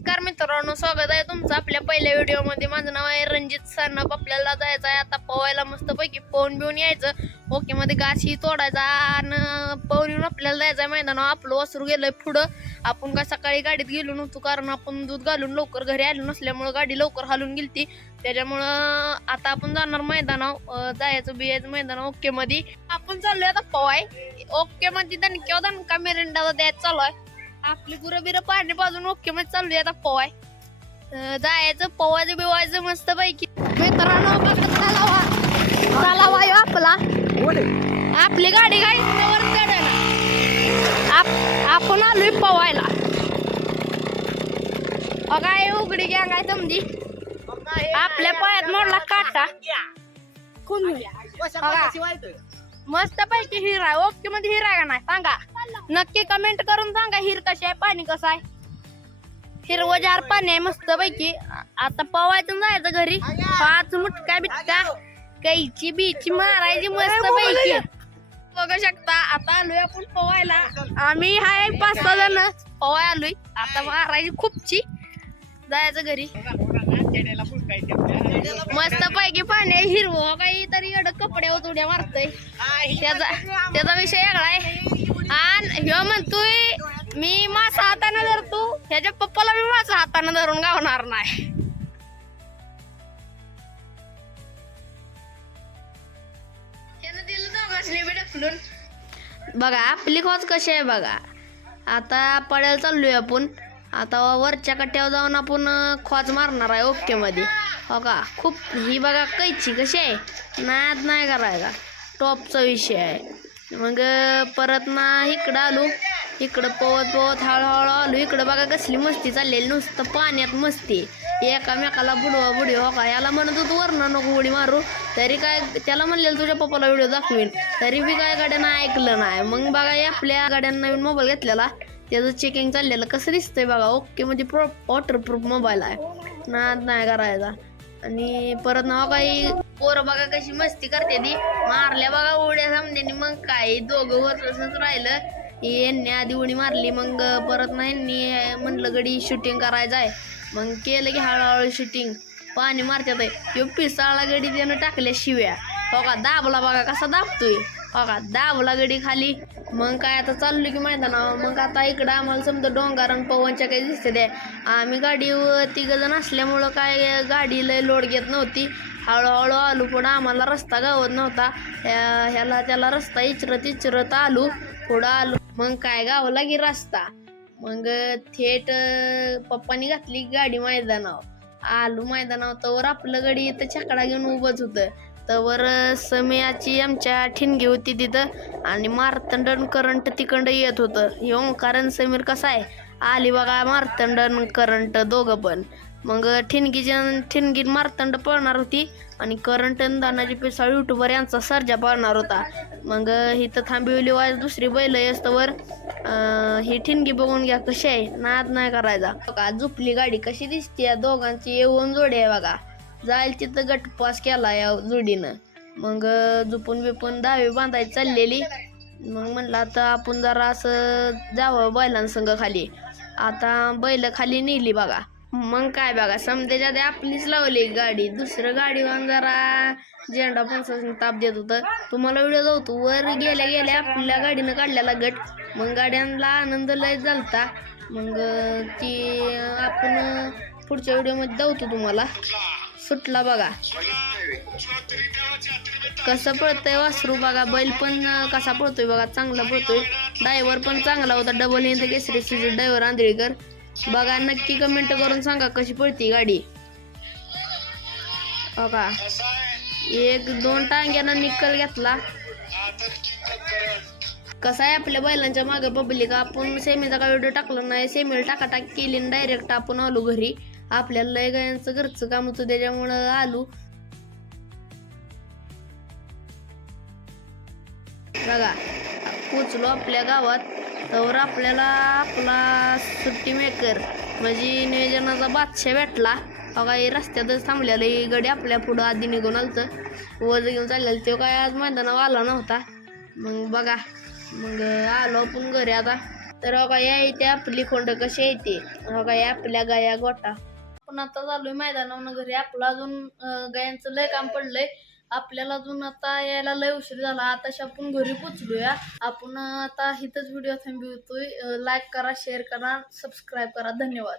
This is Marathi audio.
नमस्कार मित्रांनो स्वागत आहे तुमचं आपल्या पहिल्या व्हिडिओमध्ये. माझं नाव आहे रणजित सानप. आपल्याला जायचं आहे आता पोवायला मस्तपैकी पोहून बिवून यायचं. ओकेमध्ये गाशी तोडायचा आणि पोहून येऊन आपल्याला जायचं आहे मैदानावर. आपलं वासरू गेलंय पुढं. आपण काय सकाळी गाडीत गेलो नव्हतो कारण आपण दूध घालून लवकर घरी आलो नसल्यामुळं गाडी लवकर हालून गेलती. त्याच्यामुळं आता आपण जाणार मैदानावर. जायचं बियायचं मैदान ओकेमध्ये आपण चाललोय आता पोवाय ओकेमध्ये दणक्या दणका मिरिंडा द्यायचं चालू आहे. आपली गुरं बिरं पाणी पाजून ओके मध्ये चाललोय आता पवाय जायचं पवायचं बिवायचं मस्त पैकी मित्रांनो बघा आपला आपली गाडी काय वर चढायला आपण आलोय पवायला काय उघडी गँग आहे समजी आपल्या पायात मोडला काटा मस्त पैकी हिर आहे. ओके मध्ये हिर आहे का नाही? सांगा. नक्की कमेंट करून सांगा हिर कशी आहे पाणी कसं आहे. हिरवजार पाणी आहे मस्त पैकी आता पवायचं जायचं घरी. पाच मुटका बिटका. कैची बीची मारायची मस्त पैकी बघू शकता आता आलोय आपण पवायला. आम्ही हाय पाच सहा जण. पवाय आलोय. आता मारायची खूपची. जायचं घरी. की पाणी आहे हिरवं काही तरी एवढं कपड्यावर उड्या मारतोय. त्याचा त्याचा विषय वेगळा आहे. आणि ह्यो म्हणतोय मी मासा हाताने धरतो ह्याच्या पप्पाला मी मासा हाताने धरून गावणार नाही. बघा आपली खोज कशी आहे बघा. आता पडायला चाललोय आपण. आता वरच्या कट्ट्यावर जाऊन आपण अं, खोच मारणार आहे ओके मध्ये. हो का? खूप ही बघा कैची कशी आहे? नाद नाही करायला टॉपचा विषय आहे. मग परत ना इकडं आलो. इकडं पोवत पोवत हळूहळू आलो. इकडं बघा कसली मस्ती चाललेली. नुसतं पाण्यात मस्ती. एकामेकाला बुडवा बुडी हो का? याला म्हणत होतो वरनं नको उडी मारू. तरी काय त्याला म्हणलेलं तुझ्या पप्पाला व्हिडिओ दाखवीन. तरी बी काय गाड्यानं ऐकलं नाही. मग बघा आपल्या गाड्यानं नवीन मोबाईल घेतलेला. त्याचं चेकिंग चाललेलं. कसं दिसतंय बघा. ओके म्हणजे प्रो वॉटरप्रूफ मोबाईल आहे. नाद नाही करायचा. आणि परत ना काही पोरं बघा कशी मस्ती करते ती. मारल्या बघा उड्या समजेनी. मग काय दोघं वर्षच राहिलं. यांनी आधी उडी मारली मग परत ना यांनी म्हणलं गडी शूटिंग करायचं आहे. मग केलं की हळूहळू शूटिंग पाणी मारतात ह्यो पिसाळा गडी त्यानं टाकल्या शिव्या. हो का दाबला बघा कसा दाबतोय. का दाबला गडी खाली. मग काय आता चाललो की मैदानावर. मग आता इकडं आम्हाला समजा डोंगर आणि पवनच्या काही दिसते ते. आम्ही गाडी तिघ जण असल्यामुळं काय गाडीला लोड घेत नव्हती. हळूहळू आलो पण आम्हाला रस्ता गावत नव्हता. ह्या- ह्याला त्याला रस्ता इचरत इचरत आलो. पुढं आलो. मग काय गावला की रस्ता. मग थेट पप्पानी घातली गाडी मैदानावर. आलो मैदानावर. तर आपलं गाडी इथं छकडा घेऊन उभंच होतं. तवर समयाची आमच्या ठिणगी होती तिथं आणि मारतंडण करंट तिकडं येत होतं. हे ओंकार समीर कसा आहे? आली बघा मारतंडण करंट दोघं पण. मग ठिणगीच्या ठिणगीत मारतंड पळणार होती आणि करंट दानाची पिसाळ युट्यूबर यांचा सर्जा पळणार होता. मग इथं थांबवली वाज दुसरी बैल असतवर ही ठिणगी बघून घ्या कशी आहे. नाद नाही करायचा. बघा झुपली गाडी कशी दिसते या दोघांची. येऊन जोडी आहे बघा. जाईल तिथं गटपास केला या जोडीनं. मग झुपून बिपून दहावी बांधायची चाललेली. मग म्हणलं आता आपण जरा असं जावं बैलांसंग खाली. आता बैल खाली नेली बघा. मग काय बघा समजायच्या आधी आपलीच लावली गाडी. दुसरं गाडीवर जरा झेंडा पण ताप देत होतं. तुम्हाला व्हिडिओ जाऊतो वर गेल्या गेल्या आपल्या गाडीनं काढलेला गट. मग गाड्यांना आनंद लय झालता. मग ती आपण पुढच्या व्हिडिओमध्ये जाऊतो तुम्हाला. सुटला बघा. कसं पळतंय वासरू बघा बैल पण कसा पळतोय बघा चांगला पळतोय. ड्रायव्हर पण चांगला होता डबल हिंद केसरी सुजित ड्रायव्हर आंधळीकर. बघा नक्की कमेंट करून सांगा कशी पळती गाडी. बघा एक दोन टांग्यानं निकल घेतला. कसं आहे आपल्या बैलांच्या मागे पब्लिक आपण सेमीचा काय व्हिडिओ टाकला नाही सेमीला टाका टाक केली डायरेक्ट आपण आलो घरी. आपल्याला लय गायांचं घरचं काम होतं त्याच्यामुळं आलो. बघा पोचलो आपल्या गावात. तर आपल्याला आपला सुट्टी मेकर म्हणजे नियोजनाचा बादशाह भेटला. बघा हे रस्त्यातच थांबलेलं ही गडी आपल्या पुढं आधी निघून आलतं. वज घेऊन चाललेलं तो काय आज मैदानावर आला नव्हता. मग बघा मग आलो आपण घरी आता. तर बघा या इथे आपली खोंड कशी येते बघा या आपल्या गाया गोटा. आपण आता चाललोय मैदानावर घरी. आपलं अजून गायांचं लय काम पडलंय. आपल्याला अजून आता यायला लय उशीर झाला. आताशी आपण घरी पोचलोया. आपण आता इथंच व्हिडिओ थांबवतोय. लाईक करा शेअर करा सबस्क्राईब करा. धन्यवाद.